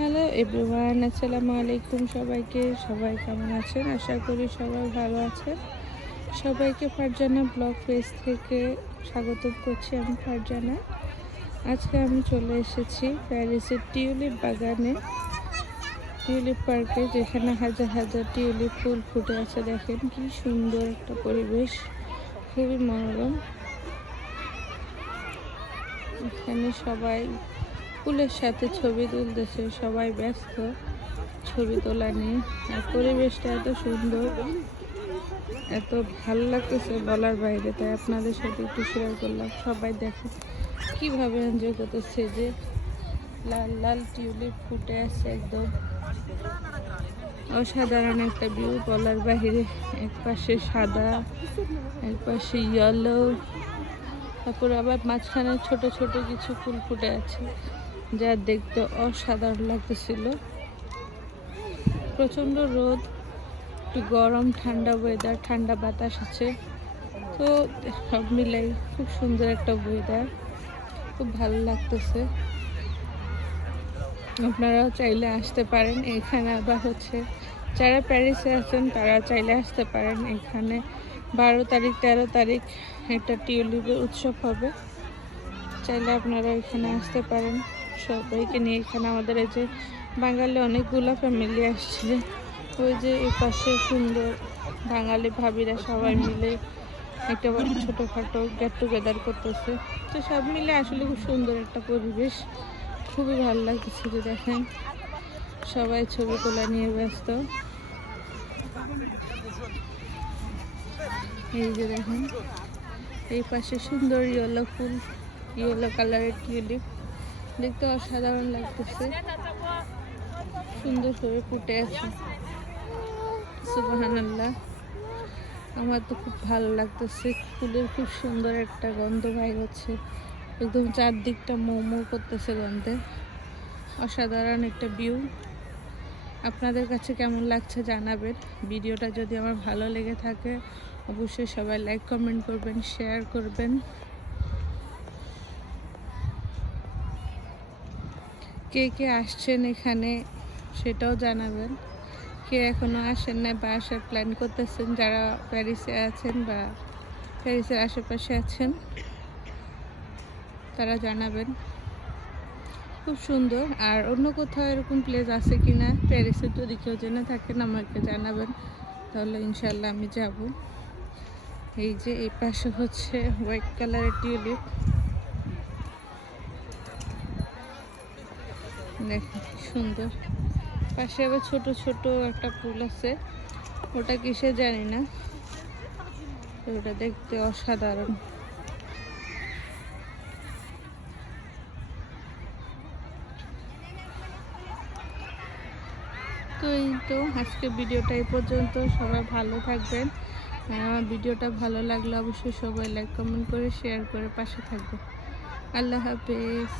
Hello everyone, আসসালামু আলাইকুম। সবাই কেমন আছেন? আশা করি সবাই ভালো আছেন। সবাইকে ফারজানা ব্লগ পেজ থেকে স্বাগত করছি। আমি ফারজানা। আজকে আমি চলে এসেছি প্যারিসের টিউলিপ বাগানে, টিউলিপ পার্কে, যেখানে হাজার হাজার টিউলিপ ফুল ফুটে আছে। দেখেন কি সুন্দর একটা পরিবেশ, খুবই মনোরম। এখানে সবাই ফুলের সাথে ছবি তুলতেছে, সবাই ব্যস্ত ছবি তোলা নিয়ে। আর পরিবেশটা এত সুন্দর, এত ভালো লাগতেছে বলার বাইরে, তাই আপনাদের সাথে একটু শেয়ার করলাম। সবাই দেখে কিভাবে এনজয় করতেছে, যে লাল লাল টিউলিপ ফুটে আছে, একদম অসাধারণ একটা ভিউ বলার বাইরে। এক পাশে সাদা, এক পাশে ইয়েলো, তারপর আবার মাঝখানে ছোট ছোট কিছু ফুল ফুটে আছে, যা দেখতে অসাধারণ লাগতেছিল। প্রচণ্ড রোদ, একটু গরম, ঠান্ডা ওয়েদার, ঠান্ডা বাতাস আছে, তো সব মিলাই খুব সুন্দর একটা ওয়েদার, খুব ভালো লাগতেছে। আপনারাও চাইলে আসতে পারেন এখানে। আবার যারা প্যারিসে আছেন তারা চাইলে আসতে পারেন এখানে। 12 তারিখ 13 তারিখ একটা টিউলিপের উৎসব হবে, চাইলে আপনারা এখানে আসতে পারেন সবাইকে নিয়ে। এখানে আমাদের এই যে বাঙালি অনেকগুলো ফ্যামিলি আসছে, ওই যে এই পাশে সুন্দর বাঙালি ভাবিরা সবাই মিলে একটা ছোটোখাটো গেট টুগেদার করতেছে। তো সব মিলে আসলে খুব সুন্দর একটা পরিবেশ, খুবই ভালো লাগছে। যে দেখেন সবাই ছবি তোলা নিয়ে ব্যস্ত। এই যে দেখেন এই পাশে সুন্দর ইয়েলো ফুল, ইয়েলো কালারের টিউলিপ, দেখতে অসাধারণ লাগতেছে, সুন্দর করে ফুটে আছে। সুবহানাল্লাহ, আমার তো খুব ভালো লাগতেছে। ফুলের খুব সুন্দর একটা গন্ধ বাইর হচ্ছে, একদম চারদিকটা মৌ করতেছে গন্ধে। অসাধারণ একটা ভিউ। আপনাদের কাছে কেমন লাগছে জানাবেন। ভিডিওটা যদি আমার ভালো লেগে থাকে অবশ্যই সবাই লাইক কমেন্ট করবেন, শেয়ার করবেন। কে কে আসছেন এখানে সেটাও জানাবেন। কে এখনো আসেন না বা আসার প্ল্যান করতেছেন, যারা প্যারিসে আছেন বা প্যারিসের আশেপাশে আছেন তারা জানাবেন। খুব সুন্দর। আর অন্য কোথাও এরকম প্লেস আছে কিনা প্যারিসে, যদি কেউ জেনে থাকেন আমাকে জানাবেন, তাহলে ইনশাল্লাহ আমি যাব। এই যে এই পাশে হোয়াইট কালারের টিউলিপ, দেখেন সুন্দর। পাশে আবার ছোট ছোট একটা ফুল আছে, ওটা কিসে জানি না, ওটা দেখতে অসাধারণ। তো এই তো আজকে ভিডিওটা এই পর্যন্ত। সবাই ভালো থাকবেন। আমার ভিডিওটা ভালো লাগলে অবশ্যই সবাই লাইক কমেন্ট করে শেয়ার করে পাশে থাকবেন। আল্লাহ হাফেজ।